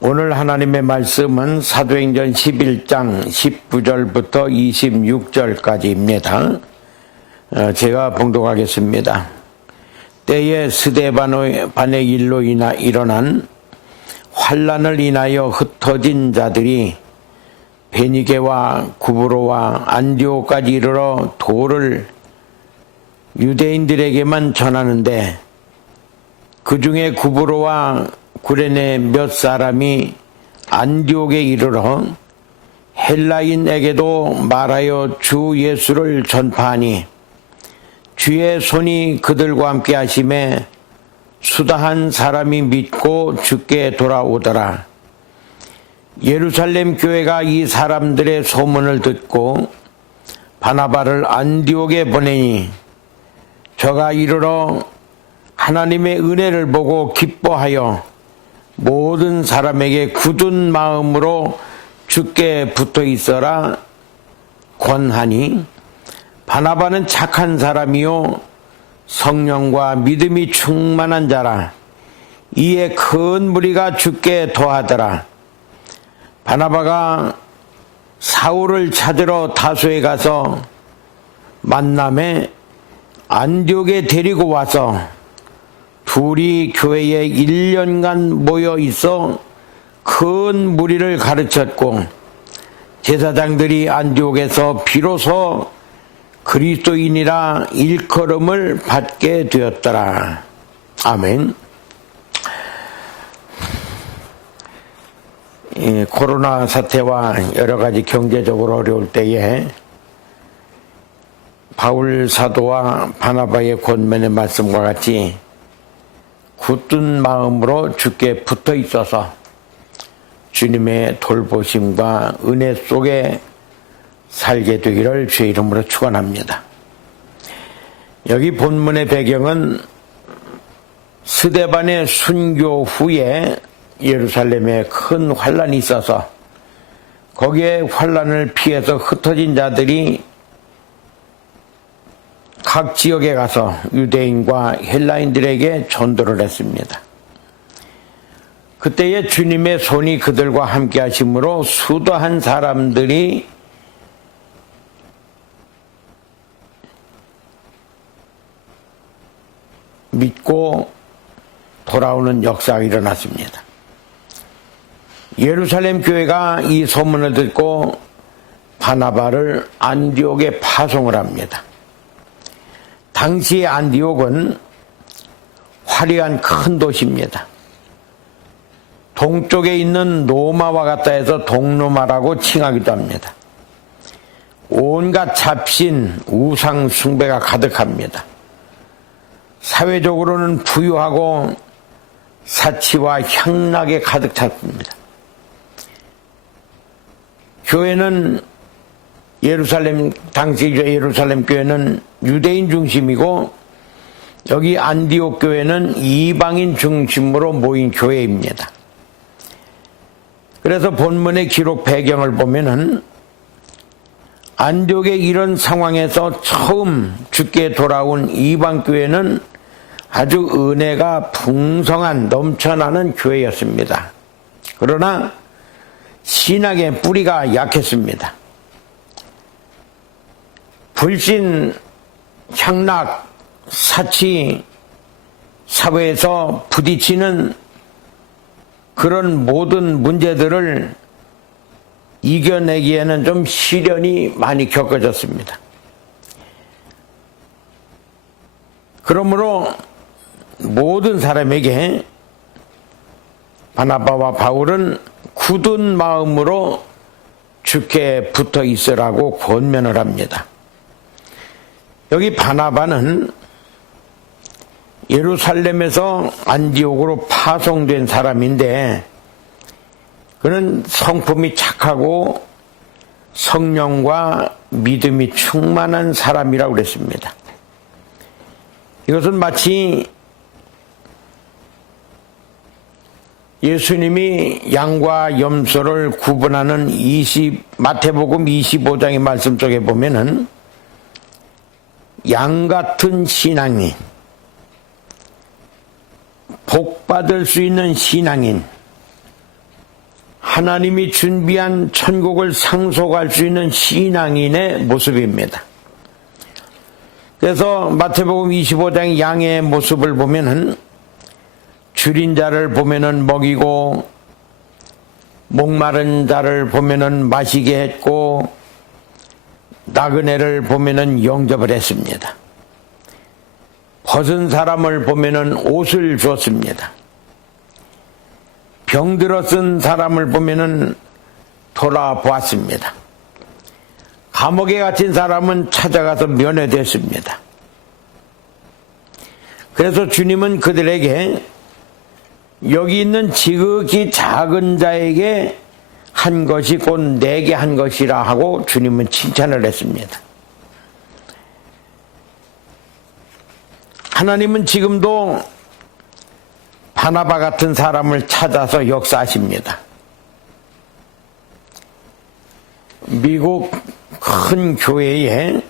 오늘 하나님의 말씀은 사도행전 11장 19절부터 26절까지입니다. 제가 봉독하겠습니다. 때에 스데반의 일로 일어난 환난을 인하여 흩어진 자들이 베니게와 구브로와 안디오까지 이르러 도를 유대인들에게만 전하는데, 그 중에 구브로와 구레네 몇 사람이 안디옥에 이르러 헬라인에게도 말하여 주 예수를 전파하니, 주의 손이 그들과 함께 하심에 수다한 사람이 믿고 주께 돌아오더라. 예루살렘 교회가 이 사람들의 소문을 듣고 바나바를 안디옥에 보내니, 저가 이르러 하나님의 은혜를 보고 기뻐하여 모든 사람에게 굳은 마음으로 주께 붙어 있어라 권하니, 바나바는 착한 사람이요 성령과 믿음이 충만한 자라. 이에 큰 무리가 주께 도하더라. 바나바가 사울을 찾으러 다소에 가서 만남에 안디옥에 데리고 와서 둘이 교회에 1년간 모여 있어 큰 무리를 가르쳤고, 제사장들이 안디옥에서 비로소 그리스도인이라 일컬음을 받게 되었더라. 아멘. 코로나 사태와 여러 가지 경제적으로 어려울 때에 바울 사도와 바나바의 권면의 말씀과 같이 굳은 마음으로 주께 붙어 있어서 주님의 돌보심과 은혜 속에 살게 되기를 주의 이름으로 축원합니다. 여기 본문의 배경은 스데반의 순교 후에 예루살렘에 큰 환란이 있어서 거기에 환란을 피해서 흩어진 자들이 각 지역에 가서 유대인과 헬라인들에게 전도를 했습니다. 그때에 주님의 손이 그들과 함께 하심으로 수도한 사람들이 믿고 돌아오는 역사가 일어났습니다. 예루살렘 교회가 이 소문을 듣고 바나바를 안디옥에 파송을 합니다. 당시 안디옥은 화려한 큰 도시입니다. 동쪽에 있는 로마와 같다 해서 동로마라고 칭하기도 합니다. 온갖 잡신, 우상 숭배가 가득합니다. 사회적으로는 부유하고 사치와 향락에 가득 찼습니다. 교회는 당시 예루살렘 교회는 유대인 중심이고, 여기 안디옥 교회는 이방인 중심으로 모인 교회입니다. 그래서 본문의 기록 배경을 보면은 안디옥의 이런 상황에서 처음 주께 돌아온 이방 교회는 아주 은혜가 풍성한 넘쳐나는 교회였습니다. 그러나 신학의 뿌리가 약했습니다. 불신, 향락, 사치, 사회에서 부딪히는 그런 모든 문제들을 이겨내기에는 좀 시련이 많이 겪어졌습니다. 그러므로 모든 사람에게 바나바와 바울은 굳은 마음으로 주께 붙어 있으라고 권면을 합니다. 여기 바나바는 예루살렘에서 안디옥으로 파송된 사람인데, 그는 성품이 착하고 성령과 믿음이 충만한 사람이라고 그랬습니다. 이것은 마치 예수님이 양과 염소를 구분하는 마태복음 25장의 말씀 속에 보면은 양 같은 신앙인, 복 받을 수 있는 신앙인, 하나님이 준비한 천국을 상속할 수 있는 신앙인의 모습입니다. 그래서 마태복음 25장 양의 모습을 보면은 줄인 자를 보면은 먹이고 목마른 자를 보면은 마시게 했고 나그네를 보면은 영접을 했습니다. 벗은 사람을 보면은 옷을 주었습니다. 병들어 쓴 사람을 보면은 돌아보았습니다. 감옥에 갇힌 사람은 찾아가서 면회됐습니다. 그래서 주님은 그들에게 여기 있는 지극히 작은 자에게 한 것이 곧 내게 한 것이라 하고 주님은 칭찬을 했습니다. 하나님은 지금도 바나바 같은 사람을 찾아서 역사하십니다. 미국 큰 교회에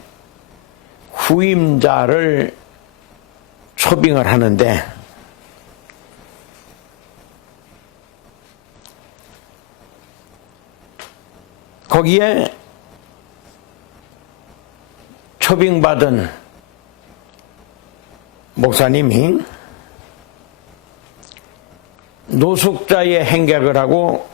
후임자를 초빙을 하는데 거기에 초빙받은 목사님이 노숙자의 행각을 하고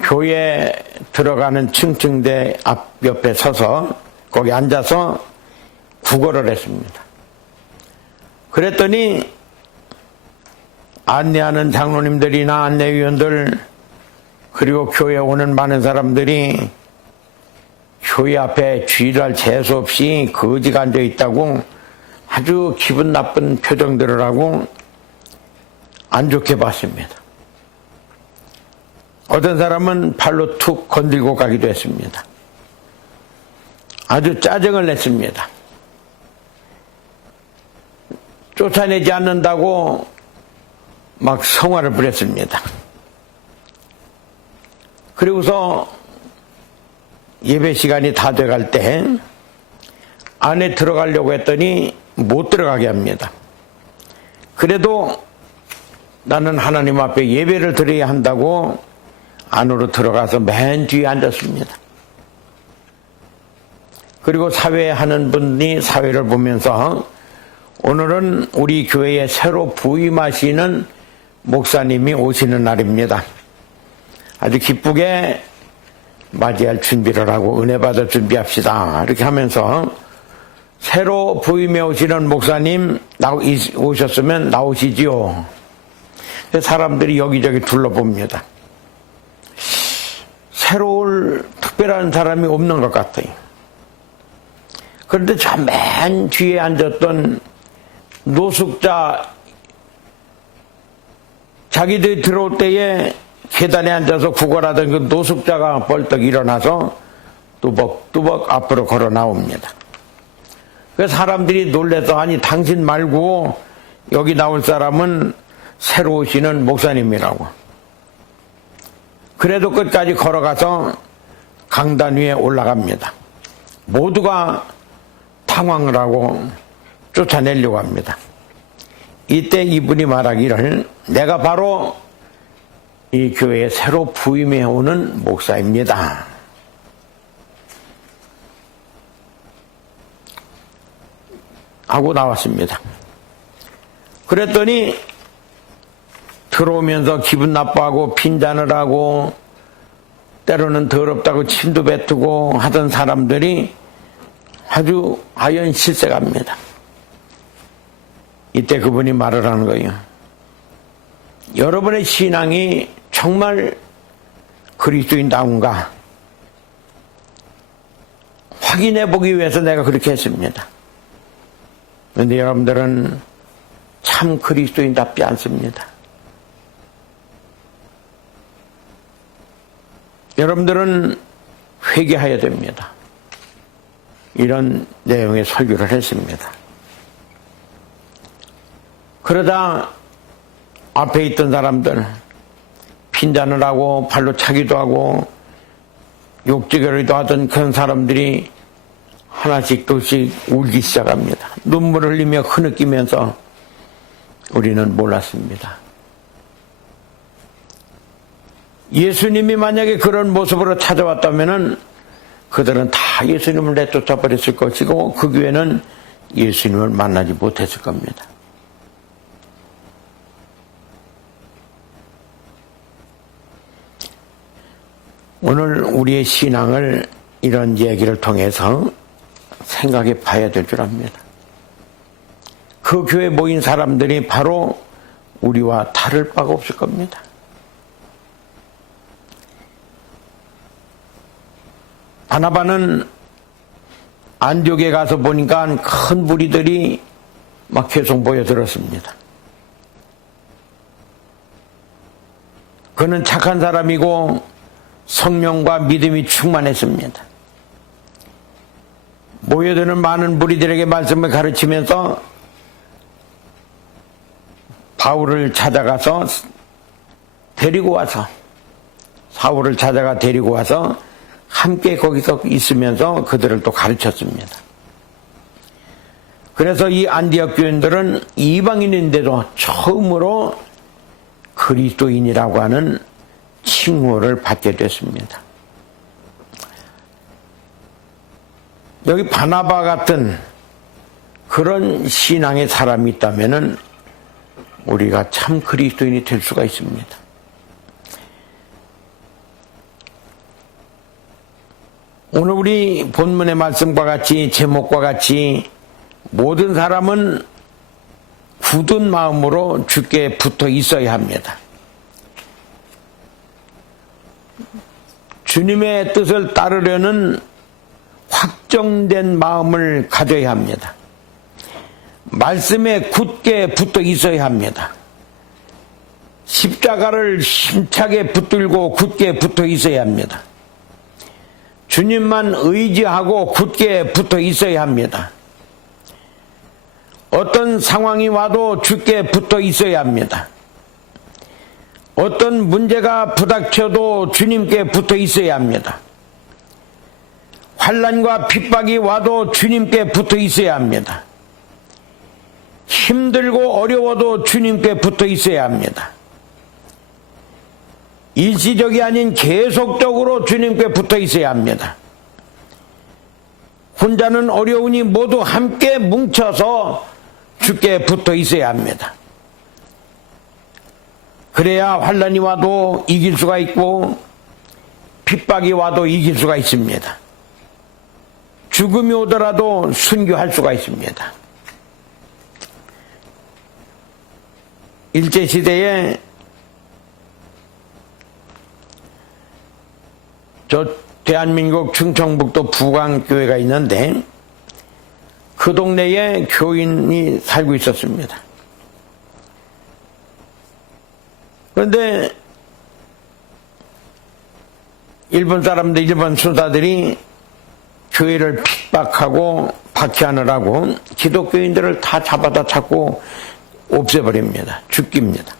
교회 들어가는 층층대 앞 옆에 서서 거기 앉아서 구걸을 했습니다. 그랬더니 안내하는 장로님들이나 안내위원들 그리고 교회에 오는 많은 사람들이 교회 앞에 주일할 재수 없이 거지가 앉아 있다고 아주 기분 나쁜 표정들을 하고 안 좋게 봤습니다. 어떤 사람은 발로 툭 건들고 가기도 했습니다. 아주 짜증을 냈습니다. 쫓아내지 않는다고 막 성화를 부렸습니다. 그리고서 예배 시간이 다 돼갈 때 안에 들어가려고 했더니 못 들어가게 합니다. 그래도 나는 하나님 앞에 예배를 드려야 한다고 안으로 들어가서 맨 뒤에 앉았습니다. 그리고 사회하는 분이 사회를 보면서 오늘은 우리 교회에 새로 부임하시는 목사님이 오시는 날입니다. 아주 기쁘게 맞이할 준비를 하고 은혜 받을 준비합시다. 이렇게 하면서 새로 부임해 오시는 목사님 오셨으면 나오시지요. 사람들이 여기저기 둘러봅니다. 새로 올 특별한 사람이 없는 것 같아요. 그런데 저 맨 뒤에 앉았던 노숙자, 자기들이 들어올 때에 계단에 앉아서 구걸하던 그 노숙자가 벌떡 일어나서 뚜벅뚜벅 앞으로 걸어 나옵니다. 그 사람들이 놀래서 아니 당신 말고 여기 나올 사람은 새로 오시는 목사님이라고. 그래도 끝까지 걸어가서 강단 위에 올라갑니다. 모두가 당황을 하고 쫓아내려고 합니다. 이때 이분이 말하기를 내가 바로 이 교회에 새로 부임해 오는 목사입니다. 하고 나왔습니다. 그랬더니 들어오면서 기분 나빠하고 핀잔을 하고 때로는 더럽다고 침도 뱉고 하던 사람들이 아주 아연실색합니다. 이때 그분이 말을 하는 거예요. 여러분의 신앙이 정말 그리스도인다운가 확인해 보기 위해서 내가 그렇게 했습니다. 그런데 여러분들은 참 그리스도인답지 않습니다. 여러분들은 회개해야 됩니다. 이런 내용의 설교를 했습니다. 그러다 앞에 있던 사람들 핀잔을 하고 발로 차기도 하고 욕지거리도 하던 그런 사람들이 하나씩 둘씩 울기 시작합니다. 눈물을 흘리며 흐느끼면서 우리는 몰랐습니다. 예수님이 만약에 그런 모습으로 찾아왔다면은 그들은 다 예수님을 내쫓아 버렸을 것이고 그 교회는 예수님을 만나지 못했을 겁니다. 오늘 우리의 신앙을 이런 얘기를 통해서 생각해 봐야 될 줄 압니다. 그 교회에 모인 사람들이 바로 우리와 다를 바가 없을 겁니다. 바나바는 안디옥에 가서 보니까 큰 무리들이 막 계속 모여들었습니다. 그는 착한 사람이고 성령과 믿음이 충만했습니다. 모여드는 많은 무리들에게 말씀을 가르치면서 바울을 찾아가서 사울을 찾아가 데리고 와서 함께 거기서 있으면서 그들을 또 가르쳤습니다. 그래서 이 안디옥 교인들은 이방인인데도 처음으로 그리스도인이라고 하는 칭호를 받게 됐습니다. 여기 바나바 같은 그런 신앙의 사람이 있다면은 우리가 참 그리스도인이 될 수가 있습니다. 오늘 우리 본문의 말씀과 같이 제목과 같이 모든 사람은 굳은 마음으로 주께 붙어 있어야 합니다. 주님의 뜻을 따르려는 확정된 마음을 가져야 합니다. 말씀에 굳게 붙어 있어야 합니다. 십자가를 힘차게 붙들고 굳게 붙어 있어야 합니다. 주님만 의지하고 굳게 붙어 있어야 합니다. 어떤 상황이 와도 주께 붙어 있어야 합니다. 어떤 문제가 부닥쳐도 주님께 붙어 있어야 합니다. 환난과 핍박이 와도 주님께 붙어 있어야 합니다. 힘들고 어려워도 주님께 붙어 있어야 합니다. 일시적이 아닌 계속적으로 주님께 붙어 있어야 합니다. 혼자는 어려우니 모두 함께 뭉쳐서 주께 붙어 있어야 합니다. 그래야 환난이 와도 이길 수가 있고 핍박이 와도 이길 수가 있습니다. 죽음이 오더라도 순교할 수가 있습니다. 일제시대에 저 대한민국 충청북도 부광교회가 있는데 그 동네에 교인이 살고 있었습니다. 그런데 일본 사람들, 일본 수사들이 교회를 핍박하고 박해하느라고 기독교인들을 다 잡아다 잡고 없애버립니다. 죽깁니다.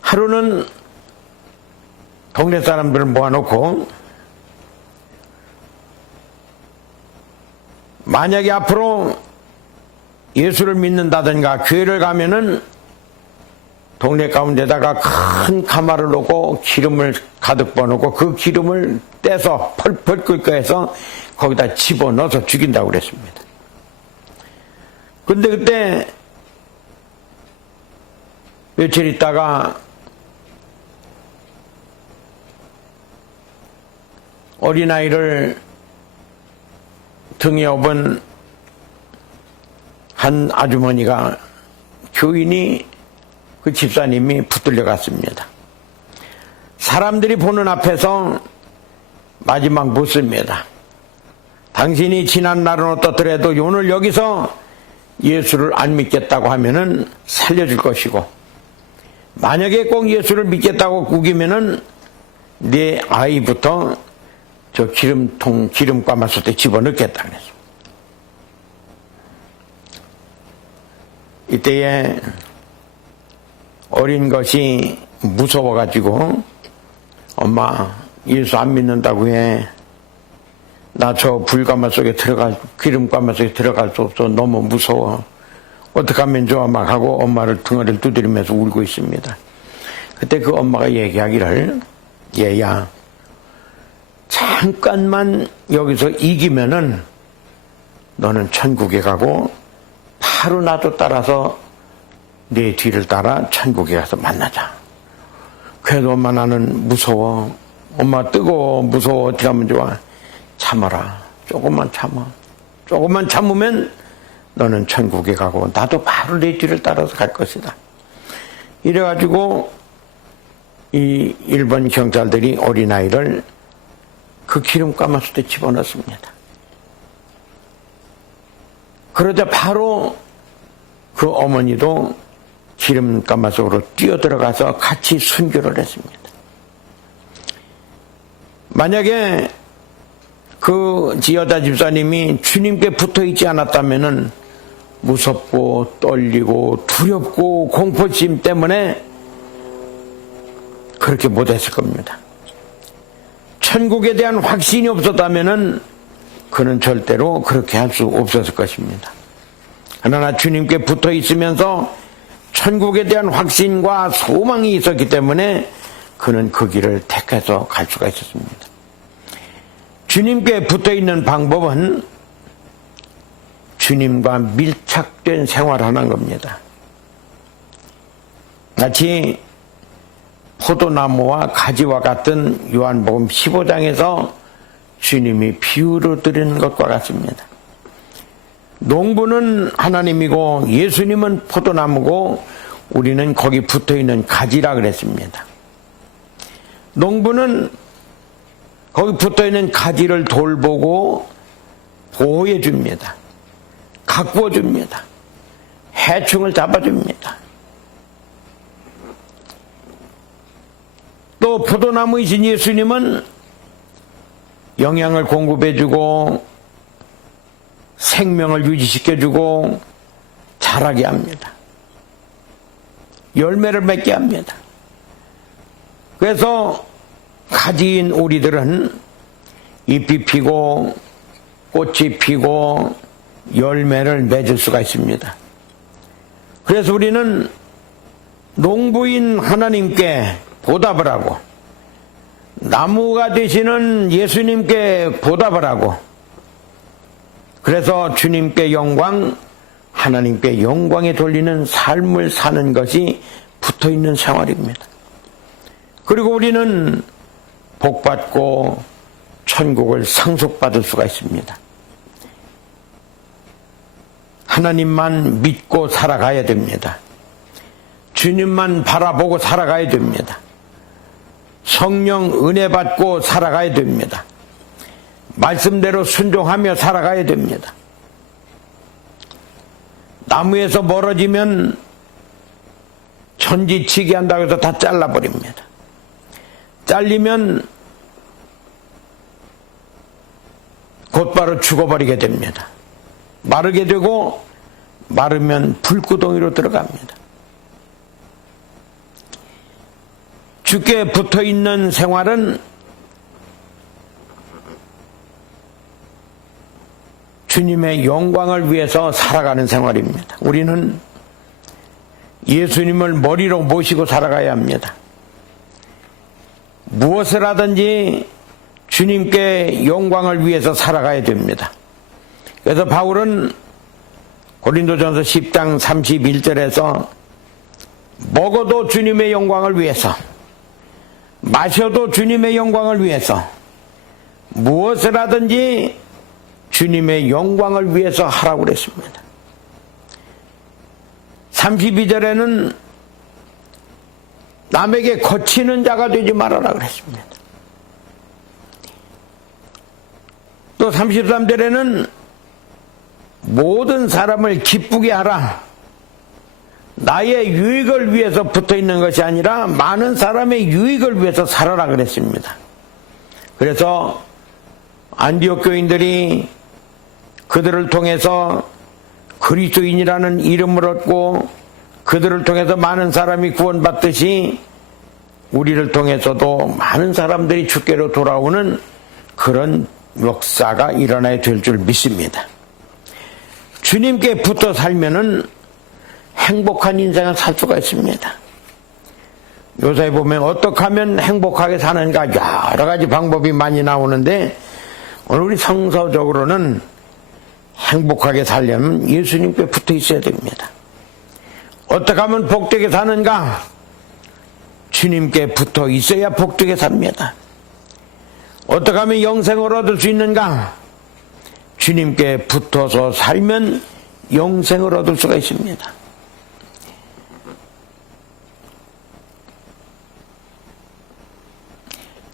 하루는 동네 사람들을 모아놓고 만약에 앞으로 예수를 믿는다든가 교회를 가면은 동네 가운데다가 큰 가마를 놓고 기름을 가득 부어놓고 그 기름을 떼서 펄펄 끓게 해서 거기다 집어넣어서 죽인다고 그랬습니다. 근데 그때 며칠 있다가 어린아이를 등에 업은 한 아주머니가 교인이 그 집사님이 붙들려 갔습니다. 사람들이 보는 앞에서 마지막 묻습니다. 당신이 지난 날은 어떻더라도 오늘 여기서 예수를 안 믿겠다고 하면은 살려줄 것이고 만약에 꼭 예수를 믿겠다고 구기면은 네 아이부터 저 기름 가마솥에 집어넣겠다 그랬습니다. 이때에 어린 것이 무서워가지고 엄마 예수 안 믿는다고 해. 나 저 불가마 속에 기름 가마 속에 들어갈 수 없어. 너무 무서워. 어떡하면 좋아 막 하고 엄마를 등어리를 두드리면서 울고 있습니다. 그때 그 엄마가 얘기하기를, 얘야, 잠깐만 여기서 이기면은 너는 천국에 가고 바로 나도 따라서 내 뒤를 따라 천국에 가서 만나자. 그래도 엄마 나는 무서워. 엄마 뜨거워. 무서워. 어떻게 하면 좋아? 참아라. 조금만 참아. 조금만 참으면 너는 천국에 가고 나도 바로 내 뒤를 따라서 갈 것이다. 이래가지고 이 일본 경찰들이 어린아이를 그 기름가마솥에 집어넣습니다. 그러자 바로 그 어머니도 기름가마속으로 뛰어들어가서 같이 순교를 했습니다. 만약에 그 여자 집사님이 주님께 붙어있지 않았다면은 무섭고 떨리고 두렵고 공포심 때문에 그렇게 못했을 겁니다. 천국에 대한 확신이 없었다면은 그는 절대로 그렇게 할 수 없었을 것입니다. 그러나 주님께 붙어 있으면서 천국에 대한 확신과 소망이 있었기 때문에 그는 그 길을 택해서 갈 수가 있었습니다. 주님께 붙어 있는 방법은 주님과 밀착된 생활하는 겁니다. 마치 포도나무와 가지와 같은 요한복음 15장에서 주님이 비유로 드리는 것과 같습니다. 농부는 하나님이고 예수님은 포도나무고 우리는 거기 붙어있는 가지라 그랬습니다. 농부는 거기 붙어있는 가지를 돌보고 보호해 줍니다. 가꾸어 줍니다. 해충을 잡아줍니다. 또 포도나무이신 예수님은 영양을 공급해주고 생명을 유지시켜주고 자라게 합니다. 열매를 맺게 합니다. 그래서 가지인 우리들은 잎이 피고 꽃이 피고 열매를 맺을 수가 있습니다. 그래서 우리는 농부인 하나님께 보답을 하고 나무가 되시는 예수님께 보답을 하고 그래서 주님께 영광, 하나님께 영광에 돌리는 삶을 사는 것이 붙어있는 생활입니다. 그리고 우리는 복받고 천국을 상속받을 수가 있습니다. 하나님만 믿고 살아가야 됩니다. 주님만 바라보고 살아가야 됩니다. 성령 은혜 받고 살아가야 됩니다. 말씀대로 순종하며 살아가야 됩니다. 나무에서 멀어지면 천지치기 한다고 해서 다 잘라버립니다. 잘리면 곧바로 죽어버리게 됩니다. 마르게 되고 마르면 불구덩이로 들어갑니다. 주께 붙어있는 생활은 주님의 영광을 위해서 살아가는 생활입니다. 우리는 예수님을 머리로 모시고 살아가야 합니다. 무엇을 하든지 주님께 영광을 위해서 살아가야 됩니다. 그래서 바울은 고린도전서 10장 31절에서 먹어도 주님의 영광을 위해서 마셔도 주님의 영광을 위해서 무엇을 하든지 주님의 영광을 위해서 하라고 그랬습니다. 32절에는 남에게 거치는 자가 되지 말아라 그랬습니다. 또 33절에는 모든 사람을 기쁘게 하라. 나의 유익을 위해서 붙어있는 것이 아니라 많은 사람의 유익을 위해서 살아라 그랬습니다. 그래서 안디옥 교인들이 그들을 통해서 그리스도인이라는 이름을 얻고 그들을 통해서 많은 사람이 구원받듯이 우리를 통해서도 많은 사람들이 주께로 돌아오는 그런 역사가 일어나야 될 줄 믿습니다. 주님께 붙어 살면은 행복한 인생을 살 수가 있습니다. 요새 보면 어떻게 하면 행복하게 사는가 여러 가지 방법이 많이 나오는데 오늘 우리 성서적으로는 행복하게 살려면 예수님께 붙어 있어야 됩니다. 어떻게 하면 복되게 사는가? 주님께 붙어 있어야 복되게 삽니다. 어떻게 하면 영생을 얻을 수 있는가? 주님께 붙어서 살면 영생을 얻을 수가 있습니다.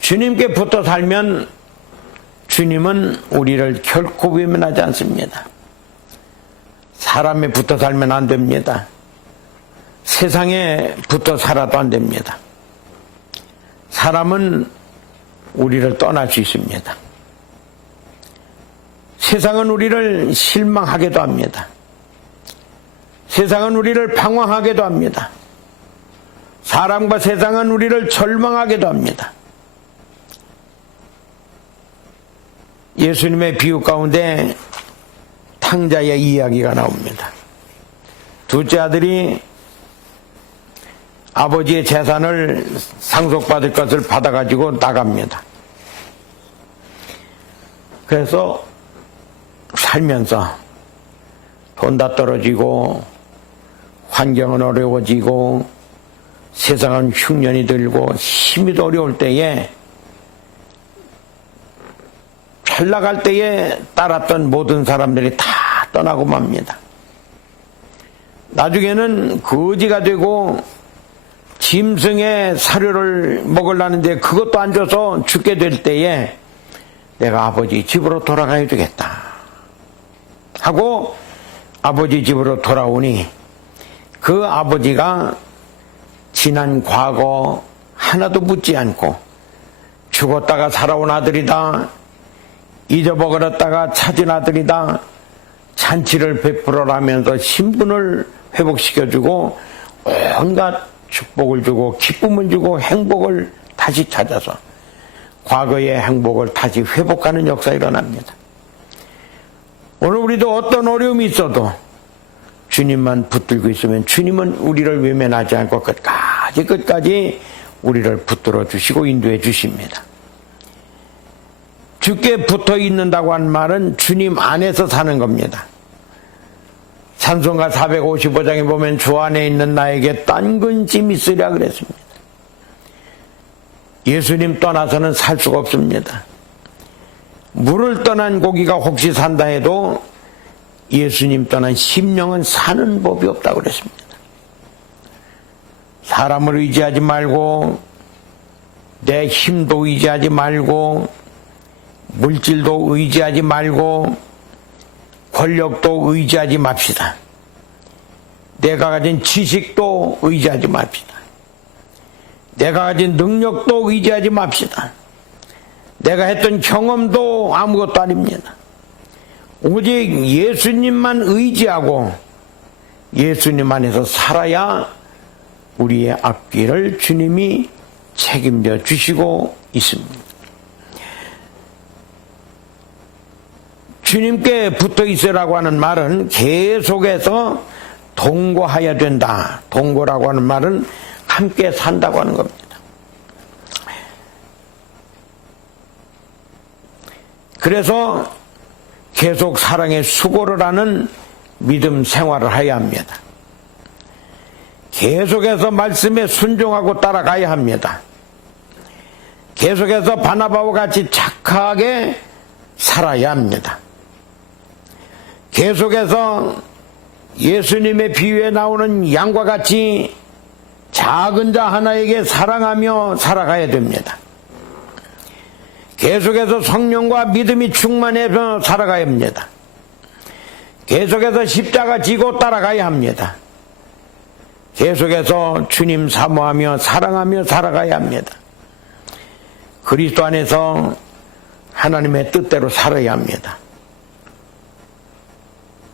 주님께 붙어 살면 주님은 우리를 결코 외면하지 않습니다. 사람에 붙어 살면 안 됩니다. 세상에 붙어 살아도 안 됩니다. 사람은 우리를 떠날 수 있습니다. 세상은 우리를 실망하게도 합니다. 세상은 우리를 방황하게도 합니다. 사람과 세상은 우리를 절망하게도 합니다. 예수님의 비유 가운데 탕자의 이야기가 나옵니다. 둘째 아들이 아버지의 재산을 상속받을 것을 받아가지고 나갑니다. 그래서 살면서 돈 다 떨어지고 환경은 어려워지고 세상은 흉년이 들고 힘이 어려울 때에 잘 나갈 때에 따랐던 모든 사람들이 다 떠나고 맙니다. 나중에는 거지가 되고 짐승의 사료를 먹으려는데 그것도 안 줘서 죽게 될 때에 내가 아버지 집으로 돌아가야 되겠다 하고 아버지 집으로 돌아오니 그 아버지가 지난 과거 하나도 묻지 않고 죽었다가 살아온 아들이다, 잊어버렸다가 찾은 아들이다, 잔치를 베풀어라면서 신분을 회복시켜주고 온갖 축복을 주고 기쁨을 주고 행복을 다시 찾아서 과거의 행복을 다시 회복하는 역사가 일어납니다. 오늘 우리도 어떤 어려움이 있어도 주님만 붙들고 있으면 주님은 우리를 외면하지 않고 끝까지 우리를 붙들어 주시고 인도해 주십니다. 주께 붙어 있는다고 한 말은 주님 안에서 사는 겁니다. 찬송가 455장에 보면 주 안에 있는 나에게 딴 근심이 있으랴 그랬습니다. 예수님 떠나서는 살 수가 없습니다. 물을 떠난 고기가 혹시 산다 해도 예수님 떠난 심령은 사는 법이 없다고 그랬습니다. 사람을 의지하지 말고 내 힘도 의지하지 말고 물질도 의지하지 말고 권력도 의지하지 맙시다. 내가 가진 지식도 의지하지 맙시다. 내가 가진 능력도 의지하지 맙시다. 내가 했던 경험도 아무것도 아닙니다. 오직 예수님만 의지하고 예수님 안에서 살아야 우리의 앞길을 주님이 책임져 주시고 있습니다. 주님께 붙어 있으라고 하는 말은 계속해서 동거해야 된다. 동거라고 하는 말은 함께 산다고 하는 겁니다. 그래서 계속 사랑의 수고를 하는 믿음 생활을 해야 합니다. 계속해서 말씀에 순종하고 따라가야 합니다. 계속해서 바나바와 같이 착하게 살아야 합니다. 계속해서 예수님의 비유에 나오는 양과 같이 작은 자 하나에게 사랑하며 살아가야 됩니다. 계속해서 성령과 믿음이 충만해서 살아가야 합니다. 계속해서 십자가 지고 따라가야 합니다. 계속해서 주님 사모하며 사랑하며 살아가야 합니다. 그리스도 안에서 하나님의 뜻대로 살아야 합니다.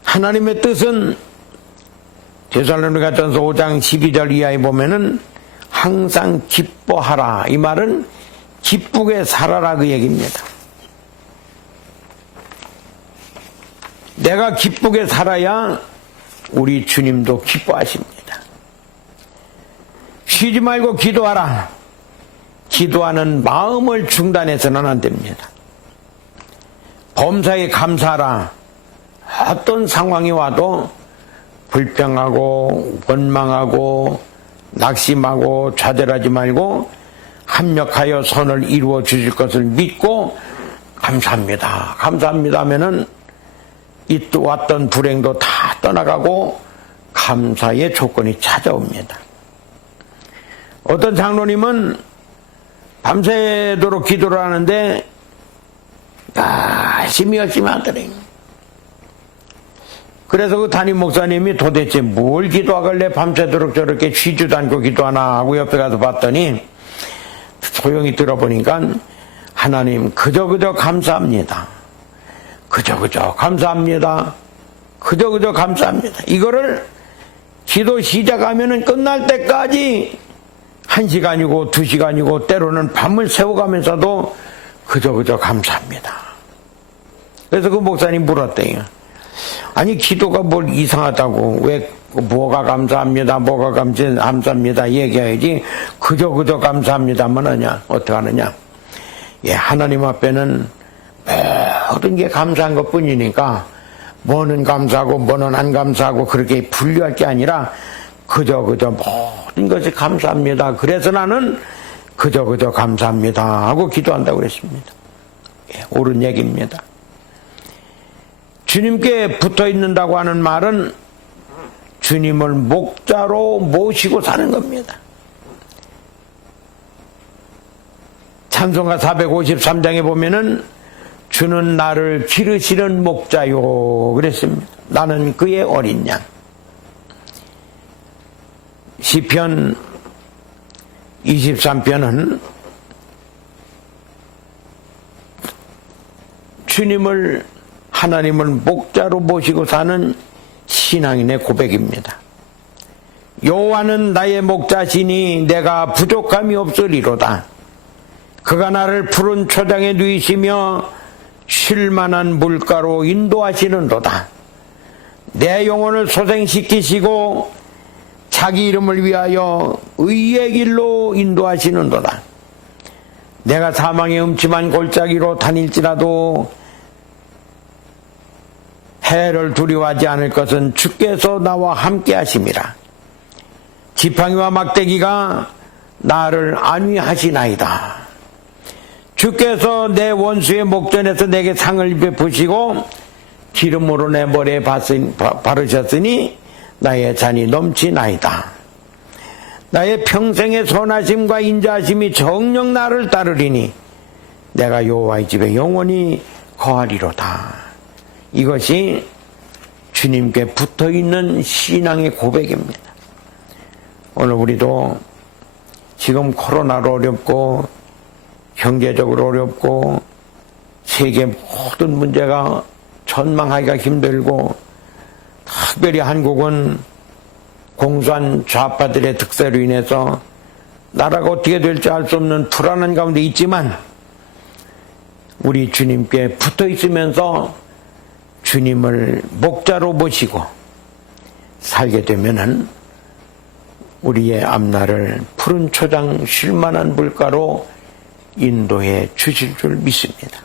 하나님의 뜻은 데살로니가전서 5장 12절 이하에 보면은 항상 기뻐하라, 이 말은 기쁘게 살아라 그 얘기입니다. 내가 기쁘게 살아야 우리 주님도 기뻐하십니다. 쉬지 말고 기도하라. 기도하는 마음을 중단해서는 안 됩니다. 범사에 감사하라. 어떤 상황이 와도 불평하고 원망하고 낙심하고 좌절하지 말고 합력하여 선을 이루어 주실 것을 믿고 감사합니다. 감사합니다 하면은 이 또 왔던 불행도 다 떠나가고 감사의 조건이 찾아옵니다. 어떤 장로님은 밤새도록 기도를 하는데 열심히 하더래요. 그래서 그 담임 목사님이 도대체 뭘 기도하길래 밤새도록 저렇게 쉬지도 않고 기도하나 하고 옆에 가서 봤더니 소용이 들어보니까 하나님 그저 감사합니다. 그저 감사합니다. 그저 감사합니다. 이거를 기도 시작하면은 끝날 때까지 1시간이고 2시간이고 때로는 밤을 새워가면서도 그저 감사합니다. 그래서 그 목사님 물었대요. 아니 기도가 뭘 이상하다고 왜 뭐가 감사합니다 뭐가 감사합니다 얘기해야지 그저 감사합니다만 하냐 어떻게 하느냐. 예, 하나님 앞에는 모든 게 감사한 것 뿐이니까 뭐는 감사하고 뭐는 안 감사하고 그렇게 분류할 게 아니라 그저 모든 것이 감사합니다. 그래서 나는 그저 감사합니다 하고 기도한다고 그랬습니다. 예, 옳은 얘기입니다. 주님께 붙어 있는다고 하는 말은 주님을 목자로 모시고 사는 겁니다. 찬송가 453장에 보면은 주는 나를 기르시는 목자요 그랬습니다. 나는 그의 어린 양. 시편 23편은 하나님을 목자로 모시고 사는 신앙인의 고백입니다. 여호와는 나의 목자시니 내가 부족함이 없으리로다. 그가 나를 푸른 초장에 누이시며 쉴만한 물가로 인도하시는도다. 내 영혼을 소생시키시고 자기 이름을 위하여 의의 길로 인도하시는도다. 내가 사망의 음침한 골짜기로 다닐지라도 해를 두려워하지 않을 것은 주께서 나와 함께 하심이라. 지팡이와 막대기가 나를 안위하시나이다. 주께서 내 원수의 목전에서 내게 상을 베푸시고 기름으로 내 머리에 바르셨으니 나의 잔이 넘치나이다. 나의 평생의 선하심과 인자하심이 정녕 나를 따르리니 내가 여호와의 집에 영원히 거하리로다. 이것이 주님께 붙어있는 신앙의 고백입니다. 오늘 우리도 지금 코로나로 어렵고 경제적으로 어렵고 세계 모든 문제가 전망하기가 힘들고 특별히 한국은 공산 좌파들의 득세로 인해서 나라가 어떻게 될지 알 수 없는 불안한 가운데 있지만 우리 주님께 붙어 있으면서 주님을 목자로 모시고 살게 되면은 우리의 앞날을 푸른 초장 쉴만한 물가로 인도해 주실 줄 믿습니다.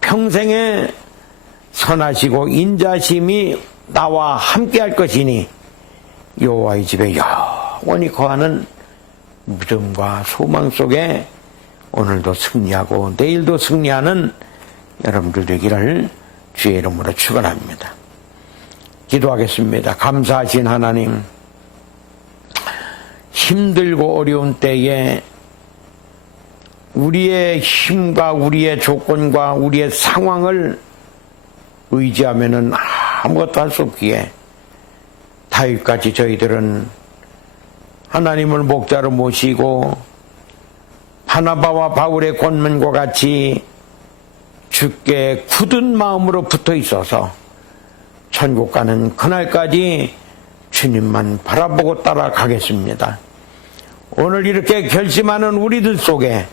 평생에 선하시고 인자심이 나와 함께 할 것이니 여호와의 집에 영원히 거하는 믿음과 소망 속에 오늘도 승리하고 내일도 승리하는 여러분들 되기를 주의 이름으로 축원합니다. 기도하겠습니다. 감사하신 하나님, 힘들고 어려운 때에 우리의 힘과 우리의 조건과 우리의 상황을 의지하면은 아무것도 할 수 없기에 다윗같이 저희들은 하나님을 목자로 모시고 바나바와 바울의 권면과 같이 주께 굳은 마음으로 붙어 있어서 천국 가는 그날까지 주님만 바라보고 따라가겠습니다. 오늘 이렇게 결심하는 우리들 속에